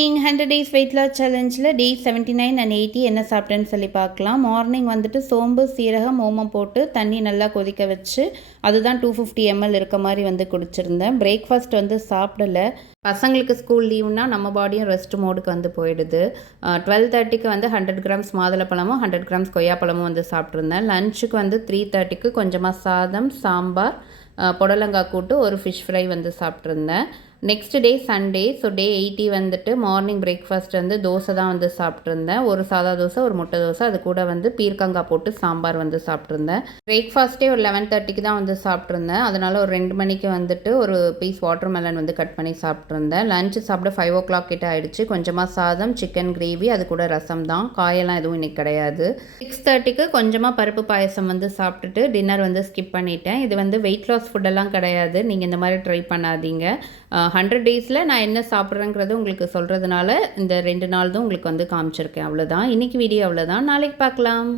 Evening 100 days weight loss சேலஞ்சில் day 79 and 80 என்ன சாப்பிட்டேன்னு சொல்லி பார்க்கலாம். மார்னிங் வந்துட்டு சோம்பு, சீரகம், ஓமம் போட்டு தண்ணி நல்லா கொதிக்க வச்சு அதுதான் 250 ml இருக்க மாதிரி வந்து குடிச்சிருந்தேன். பிரேக்ஃபாஸ்ட் வந்து சாப்பிடல. பசங்களுக்கு ஸ்கூல் லீவுனா நம்ம பாடியும் ரெஸ்ட் மோடுக்கு வந்து போயிடுது. 12:30க்கு வந்து 100 கிராம்ஸ் மாதுளப்பழமும் 100 கிராம்ஸ் கொய்யாப்பழமும் வந்து சாப்பிட்ருந்தேன். லஞ்சுக்கு வந்து 3:30க்கு கொஞ்சமாக சாதம், சாம்பார், புடலங்காய் கூட்டு, ஒரு ஃபிஷ் ஃப்ரை வந்து சாப்பிட்ருந்தேன். Next day Sunday. So day 80 வந்துட்டு மார்னிங் பிரேக்ஃபாஸ்ட் வந்து தோசை தான் வந்து சாப்பிட்ருந்தேன். ஒரு சாதா தோசை, ஒரு முட்டை தோசை, அது கூட வந்து பீர்க்கங்காய் போட்டு சாம்பார் வந்து சாப்பிட்ருந்தேன். பிரேக்ஃபாஸ்ட்டே ஒரு 11:30க்கு தான் வந்து சாப்பிட்ருந்தேன். அதனால் ஒரு 2 மணிக்கு வந்துட்டு ஒரு பீஸ் வாட்டர் மெலன் வந்து கட் பண்ணி சாப்பிட்ருந்தேன். லஞ்சு சாப்பிட 5 o'clock கிட்ட ஆகிடுச்சு. கொஞ்சமாக சாதம், சிக்கன் கிரேவி, அது கூட ரசம் தான். காயெல்லாம் எதுவும் இன்றைக்கி கிடையாது. 6:30க்கு கொஞ்சமாக பருப்பு பாயசம் வந்து சாப்பிட்டுட்டு டின்னர் வந்து ஸ்கிப் பண்ணிட்டேன். இது வந்து வெயிட் லாஸ் ஃபுட்டெல்லாம் கிடையாது. நீங்கள் இந்த மாதிரி ட்ரை பண்ணாதீங்க. 100 டேஸில் நான் என்ன சாப்பிட்றேங்கிறது உங்களுக்கு சொல்கிறதுனால இந்த 2 நாள் தான் உங்களுக்கு வந்து காமிச்சிருக்கேன். அவ்வளோதான். இன்றைக்கி வீடியோ அவ்வளோதான். நாளைக்கு பார்க்கலாம்.